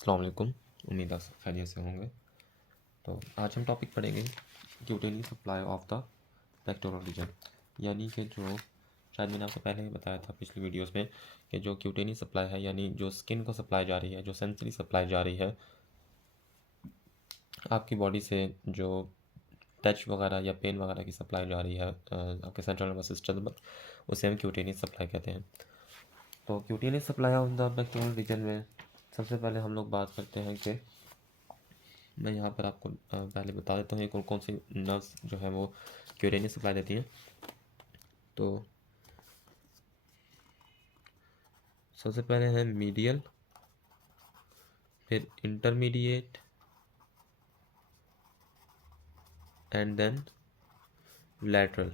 अस्सलाम वालेकुम। उम्मीद आप सब खैरियत से होंगे। तो आज हम टॉपिक पढ़ेंगे cutaneous supply of the pectoral region, यानी कि जो शायद मैंने आपको पहले ही बताया था पिछली वीडियोस में कि जो क्यूटेनियस सप्लाई है, यानी जो स्किन को सप्लाई जा रही है, जो सेंसरी सप्लाई जा रही है आपकी बॉडी से, जो टच वगैरह या पेन वगैरह की सप्लाई जा रही है आपके सेंट्रल नर्वस सिस्टम पर, उसे हम क्यूटेनियस सप्लाई कहते हैं। तो cutaneous supply of the pectoral region में सबसे पहले हम लोग बात करते हैं कि मैं यहाँ पर आपको पहले बता देता हूँ कौन कौन सी नर्व्स जो है वो क्यूटेनियस सप्लाई देती हैं। तो सबसे पहले है मीडियल, फिर इंटरमीडिएट एंड देन लैटरल।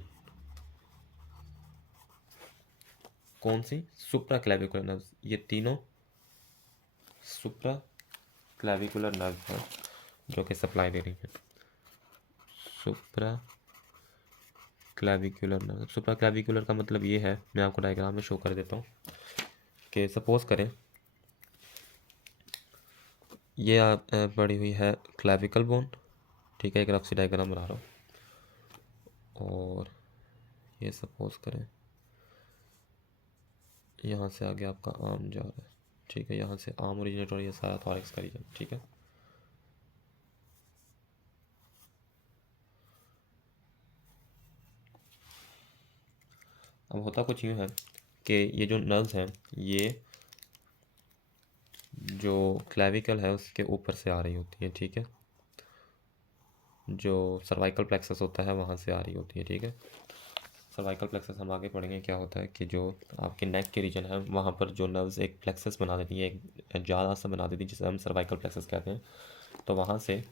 कौन सी? सुप्रा क्लेविकुलर नर्व्स। ये तीनों सुप्रा क्लेविकुलर नर्व हैं जो कि सप्लाई दे रही हैं। सुप्रा क्लेविकुलर नर्व, सुप्रा क्लेविकुलर का मतलब ये है, मैं आपको डायग्राम में शो कर देता हूँ कि सपोज करें ये आप पड़ी हुई है क्लेविकल बोन, ठीक है, एक रफ सी डायग्राम बना रहा हूँ। और ये सपोज करें यहाँ से आगे आपका आर्म जा रहा है, ठीक है, यहाँ से आर्म ओरिजिनेट और ये सारा थॉरैक्स का रीजन, ठीक है। अब होता कुछ यूँ है कि ये जो नर्व्स हैं ये जो क्लेविकल है उसके ऊपर से आ रही होती है, ठीक है, जो सर्वाइकल प्लेक्सस होता है वहाँ से आ रही होती है, ठीक है। सर्वाइकल प्लेक्सस हम आगे पढ़ेंगे क्या होता है कि जो आपके नेक के रीजन है वहाँ पर जो नर्व्स एक प्लेक्सस बना देती है, एक जाल सा बना देती है जिसे हम सर्वाइकल प्लेक्सस कहते हैं। तो वहाँ से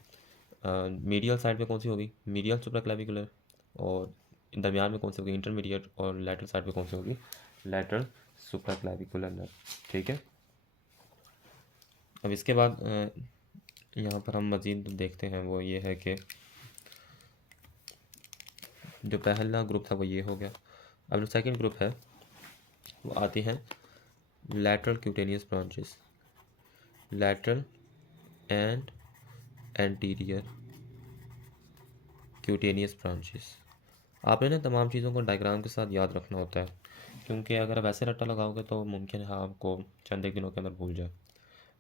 मीडियल साइड पे कौन सी होगी? Medial supraclavicular. और दरमियान में कौन सी होगी? इंटरमीडिएट। और लैटरल साइड पे कौन सी होगी? लैटरल सुप्राक्लेविकुलर नर्व, ठीक है। अब इसके बाद यहाँ पर हम मज़ीद देखते हैं वो ये है कि जो पहला ग्रुप था वो ये हो गया। अब जो सेकंड ग्रुप है वो आती हैं lateral cutaneous branches, lateral and anterior cutaneous branches. आपने ना तमाम चीज़ों को डायग्राम के साथ याद रखना होता है, क्योंकि अगर आप ऐसे रट्टा लगाओगे तो मुमकिन है आपको चंद एक दिनों के अंदर भूल जाए,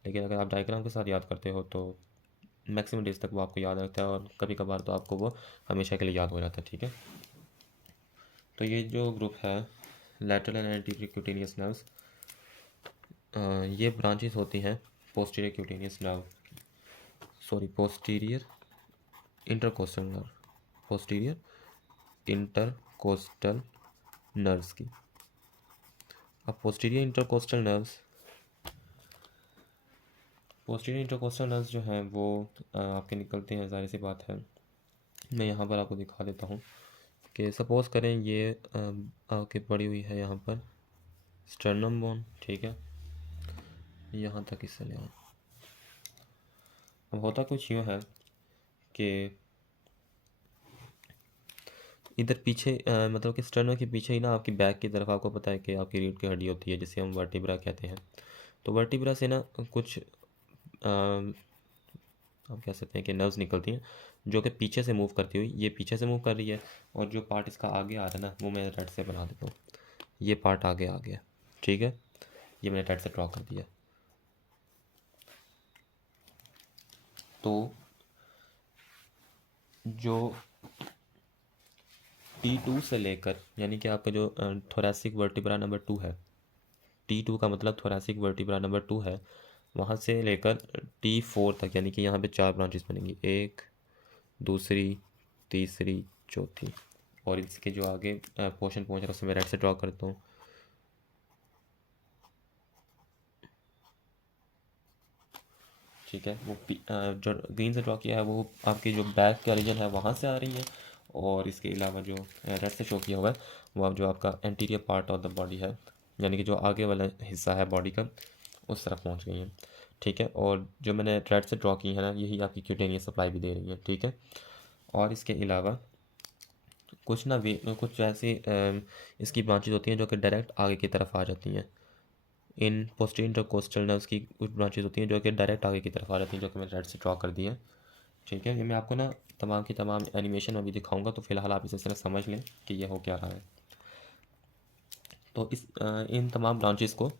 लेकिन अगर आप डायग्राम के साथ याद करते हो तो मैक्सिमम डेज तक वो आपको याद रहता है, और कभी कभार तो आपको वो हमेशा के लिए याद हो जाता है, ठीक है। तो ये जो ग्रुप है lateral and anterior cutaneous nerves, ये ब्रांचेस होती हैं posterior cutaneous nerve, sorry posterior intercostal nerve, posterior intercostal nerves की। अब पोस्टीरियर इंटरकोस्टल नर्व्स जो हैं वो आपके निकलते हैं, जाहिर सी बात है। मैं यहाँ पर आपको दिखा देता हूँ कि सपोज़ करें ये आपकी पड़ी हुई है यहाँ पर स्टर्नम बोन, ठीक है, यहाँ तक इससे ले आए। अब होता कुछ यूँ है कि इधर पीछे मतलब कि स्टर्नम के पीछे ही ना आपकी बैक की तरफ आपको पता है कि आपकी रीढ़ की हड्डी होती है जिसे हम वर्टिब्रा कहते हैं। तो वर्टिब्रा से ना कुछ आप कह सकते हैं कि नर्व्स निकलती हैं जो कि पीछे से मूव करती हुई, ये पीछे से मूव कर रही है, और जो पार्ट इसका आगे आ रहा है ना वो मैं रेड से बना देता हूँ। ये पार्ट आगे आ गया, ठीक है, ये मैंने रेड से ड्रॉ कर दिया। तो जो T2 से लेकर, यानी कि आपका जो थोरैसिक वर्टिब्रा नंबर 2 है, T2 का मतलब थोरैसिक वर्टिब्रा नंबर 2 है, वहाँ से लेकर T4 तक, यानी कि यहाँ पे 4 ब्रांचेस बनेंगी, एक, दूसरी, तीसरी, चौथी, और इसके जो आगे पोर्शन पहुँच रहा है उसे मैं रेड से ड्रॉ करता हूँ। ठीक है, वो जो ग्रीन से ड्रॉ किया है वो आपकी जो बैक का रीजन है वहाँ से आ रही है, और इसके अलावा जो रेड से शो किया हुआ है वो अब जो आपका anterior part of the body है, यानी कि जो आगे वाला हिस्सा है बॉडी का, उस तरफ पहुँच गई हैं, ठीक है। और जो मैंने रेड से ड्रॉ की है ना, यही आपकी क्यूटेनियस सप्लाई भी दे रही है, ठीक है। और इसके अलावा कुछ ना भी कुछ ऐसी इसकी ब्रांचेज होती हैं जो कि डायरेक्ट आगे की तरफ आ जाती हैं, इन पोस्टीरियर इंटरकोस्टल नर्व्स की कुछ ब्रांचेज होती हैं जो कि डायरेक्ट आगे की तरफ आ जाती हैं, जो कि मैंने रेड से ड्रॉ कर दी है। ठीक है, ये मैं आपको ना तमाम की तमाम एनिमेशन में भी दिखाऊंगा, तो फिलहाल आप इसे सिर्फ समझ लें कि ये हो क्या रहा है। तो इन तमाम ब्रांचेस को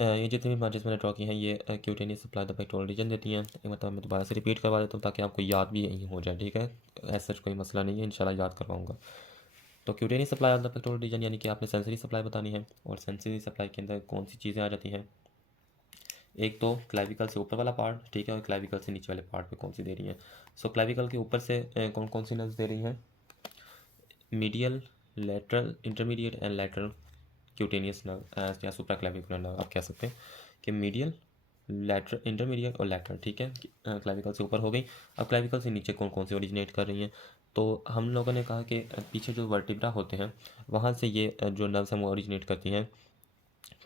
ये जितनी भी ब्रांचेस मैंने ड्रॉ की हैं ये cutaneous supply the pectoral region देती हैं। एक मतलब मैं दोबारा से रिपीट करवा देता हूँ ताकि आपको याद भी यही हो जाए। ठीक है, ऐसा कोई मसला नहीं है, इंशाल्लाह याद करवाऊँगा। तो cutaneous supply of the pectoral region यानी कि आपने सेंसरी सप्लाई बतानी है, और सेंसरी सप्लाई के अंदर कौन सी चीज़ें आ जाती हैं। एक तो क्लाविकल से ऊपर वाला पार्ट, ठीक है, और क्लाविकल से नीचे वाले पार्ट पे कौन सी दे रही है। सो क्लाविकल के ऊपर से कौन कौन सी नर्व्स दे रही हैं, medial, lateral, intermediate and lateral cutaneous nerve या सुप्रा क्लाविकुलर नर्व आप कह सकते हैं कि मीडियल, लेटरल, इंटरमीडिएट और लेटरल। ठीक है, क्लाविकल से ऊपर हो गई। अब क्लाविकल से नीचे कौन कौन से ओरिजिनेट कर रही हैं, तो हम लोगों ने कहा कि पीछे जो वर्टिब्रा होते हैं वहाँ से ये जो नर्व्स हैं वो ओरिजिनेट करती हैं।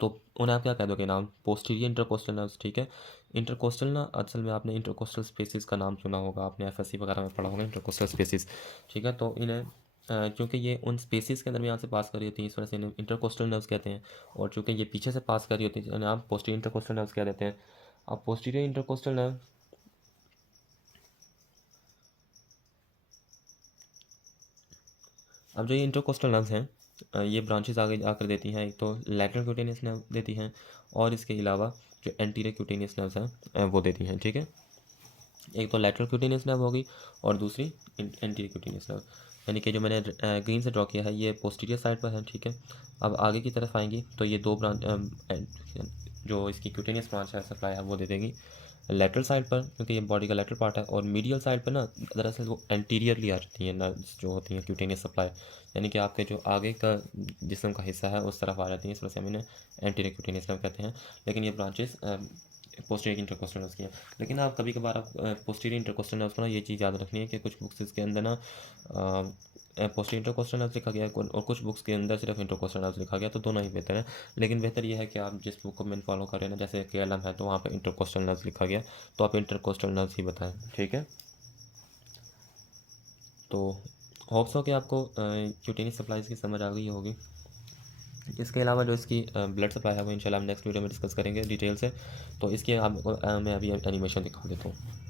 तो उन्हें आप क्या कह दोगे नाम, पोस्टीरियर इंटरकोस्टल नर्व्स। ठीक है, इंटरकोस्टल ना असल में आपने इंटरकोस्टल स्पेसिस का नाम सुना होगा, आपने एफएससी वगैरह में पढ़ा होगा इंटरकोस्टल स्पेसिस। ठीक है, तो इन्हें चूँकि ये उन स्पेसिस के दरमियान से पास कर रही होती हैं इस वजह से इन्हें इंटरकोस्टल नर्व्स कहते हैं, और चूँकि ये पीछे से पास कर रही होती है इन्हें आप पोस्टीरियर इंटरकोस्टल नर्व्स कह देते हैं। अब पोस्टीरियर इंटरकोस्टल नर्व अब जो ये इंटरकोस्टल नर्व्स हैं ये ब्रांचेस आगे आकर देती हैं। एक तो लैटरल क्यूटेनियस नर्व देती हैं, और इसके अलावा जो एंटीरियर क्यूटेनियस नर्व्स हैं वो देती हैं। ठीक है, एक तो लैटरल क्यूटेनियस नर्व होगी और दूसरी एंटीरियर क्यूटेनियस नर्व, यानी कि जो मैंने ग्रीन से ड्रॉ किया है ये पोस्टीरियर साइड पर है। ठीक है, अब आगे की तरफ आएंगी तो ये दो ब्रांच जो इसकी क्यूटेनियस ब्रांच है सप्लाई है वो दे देगी लेटरल साइड पर, क्योंकि ये बॉडी का लेटरल पार्ट है। और मीडियल साइड पर ना दरअसल वो एंटीरियरली आ जाती हैं नर्व्स जो होती हैं क्यूटेनियस सप्लाई, यानी कि आपके जो आगे का जिस्म का हिस्सा है उस तरफ आ जाती हैं, इस वजह से हम इन्हें एंटीरियर क्यूटेनियस नर्व कहते हैं। लेकिन ये ब्रांचेस पोस्टीरियर इंटरकोस्टल नर्व्स की हैं। लेकिन आप कभी कभार आप पोस्टीरियर इंटरकोस्टल नर्व्स को ना ये चीज़ याद रखनी है कि कुछ बुक्स के अंदर ना पोस्टीरियर इंटरकोस्टल नर्व्स लिखा गया है और कुछ बुक्स के अंदर सिर्फ इंटरकोस्टल नर्व्स लिखा गया, तो दोनों ही बेहतर है। लेकिन बेहतर यह है कि आप जिस बुक को मैंने फॉलो कर रहे हैं ना, जैसे केएलएम है तो वहाँ पे इंटरकोस्टल नर्व्स लिखा गया, तो आप इंटरकोस्टल नर्व्स ही बताएं। ठीक है, तो होप्स हो कि आपको क्यूटेनियस सप्लाईज की समझ आ गई होगी। इसके अलावा जो इसकी ब्लड सप्लाई है वो इंशाल्लाह हम नेक्स्ट वीडियो में डिस्कस करेंगे डिटेल से। तो इसके आपको मैं अभी एनिमेशन दिखा देता हूँ।